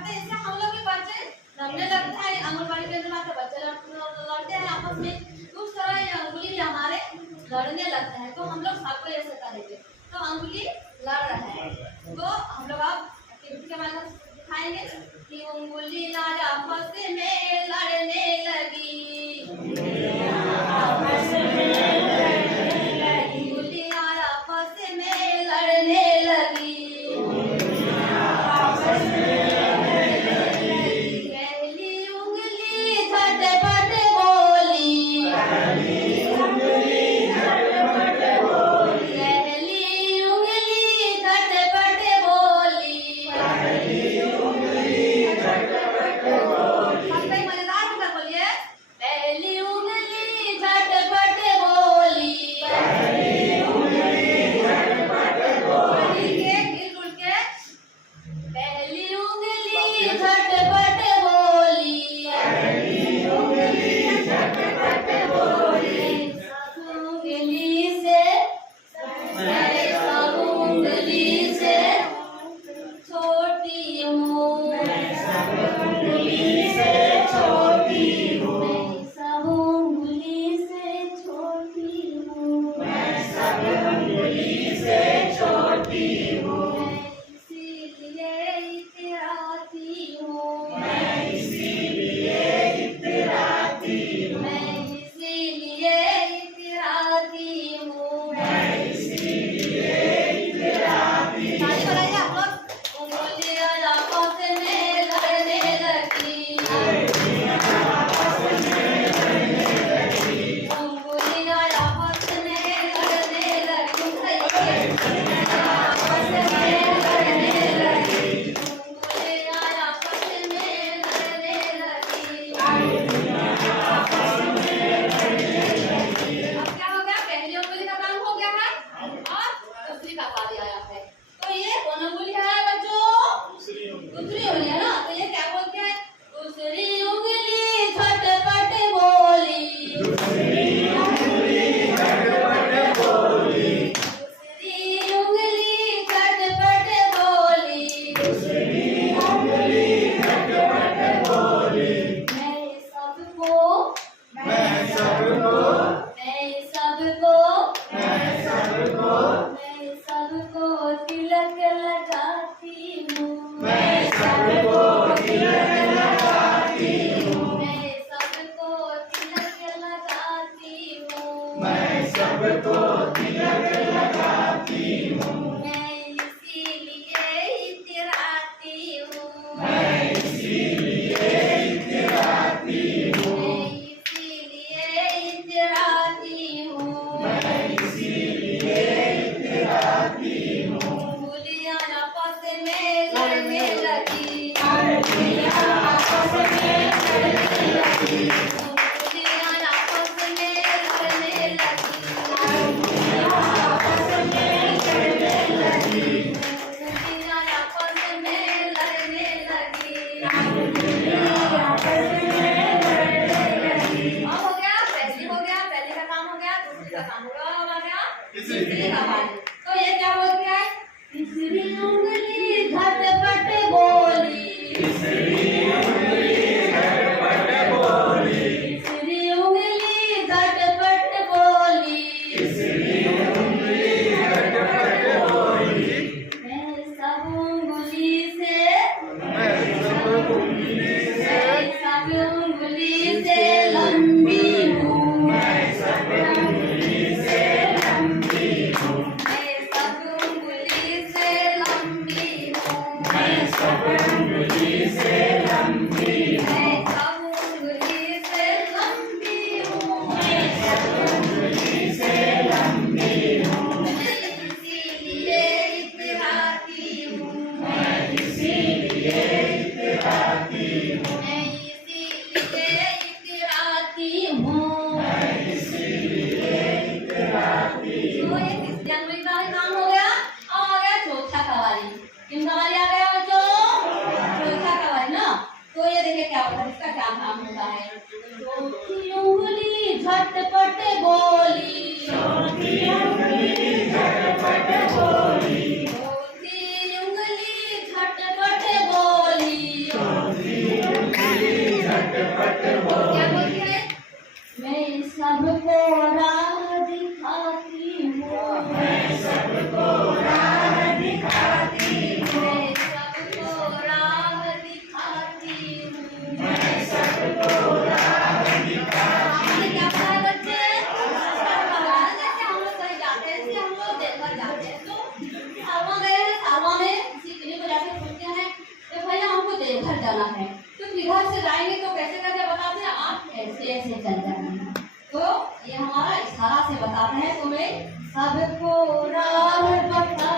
करते हैं, इससे हम लोग भी बच्चे लड़ने लगते हैं, आंगनबाड़ी केंद्र में बच्चे लड़ते हैं आपस में, तो उस तरह ये अंगुली भी हमारे लड़ने लगते हैं। तो हम लोग सबको ऐसे करेंगे, तो अंगुली लड़ रहा है, तो हम लोग आप एक्टिविटी के माध्यम से दिखाएंगे कि अंगुली आज आपस में लड़ने लगी, अंगुली आज आपस में लड़ने लगी, पहली उंगली झटपट बोली, पहली उंगली झटपट बोली, सब कई मजेदार होकर बोलिए, पहली उंगली झटपट बोली, मिलजुल के पहली उंगली झटपट बोली, सब उंगली से, सब उंगली से छोटी हूँ, मैं सब उंगली से छोटी हूँ, मैं सब उंगली से छोटी हूँ, मैं सब उंगली से छोटी हूँ, मैं इसीलिए इतराती हूँ, मैं इसीलिए इतराती हूँ, मैं इसीलिए इतराती हूँ। ताली बजाइए आप लोग। उंगलियां आपस में लड़ने लगी, उंगलियां आपस में लड़ने लगी, उंगलियां आपस में लड़ने लगी, उंगलियां आपस में लड़ने लगी, उंगलियां आपस में लड़ने लगी, उंगलियां आपस में लड़ने लगी। अब क्या हो गया? पहली उंगली का काम हो गया है और दूसरी का कार्य आया है। तो ये कौन उंगली है बच्चों? दूसरी उंगली है ना। तो ये क्या बोलते हैं? दूसरी उंगली झटपट बोली, दूसरी उंगली झटपट बोली, दूसरी उंगली झटपट बोली, दूसरी उंगली झटपट बोली, मैं सबको, मैं सबको, मैं सबको, मैं सबको, मैं सबको तिलक लगाती हूँ, मैं सबको तिलक लगाती हूँ, मैं सबको तिलक लगाती हूँ, मैं सबको तिलक लगाती हूँ, मैं इसीलिए इतराती हूँ, मैं इसीलिए इतराती हूँ, मैं इसीलिए इतराती हूँ, मैं इसीलिए इतराती हूँ। उंगलियां आपस में लड़ने लगी, उंगलियां आपस में लड़ने लगी, उंगलियां आपस में लड़ने लगी, उंगलियां आपस में लड़ने लगी, उंगलियां आपस में लड़ने लगी, उंगलियां आपस में लड़ने लगी। अब हो गया, पहली हो गया, पहले का काम हो गया, दूसरी का काम हो गया, तीसरी का काम। तो ये क्या बोलते हैं? तीसरी उंगली झटपट बोली, तीसरी उंगली झटपट बोली, तीसरी उंगली झटपट बोली, तीसरी उंगली झटपट बोली, मैं सब उंगली से, मैं सब उंगली से लंबी हूँ, मैं सब उंगली से लंबी हूँ, मैं सब उंगली से लंबी हूँ, मैं सब उंगली से लंबी हूँ, मैं सब उंगली से लंबी हूँ, मैं सब उंगली से लंबी हूँ, मैं इसीलिए इतराती हूँ, मैं इसीलिए इतराती हूँ, मैं इसीलिए इतराती हूँ, मैं इसीलिए इतराती हूँ। तो ये किस जनवरी का काम हो गया? अब आ गया चौथा कवाली। किन कवाली आ गया बच्चों? चौथा कवाली ना। तो ये देखिए क्या होता है, इसका क्या काम होता है? चौथी उंगली झटपट बोली, चौथी उंगली झटपट बोली, चौथी उंगली झटपट बोली, सबको राह बता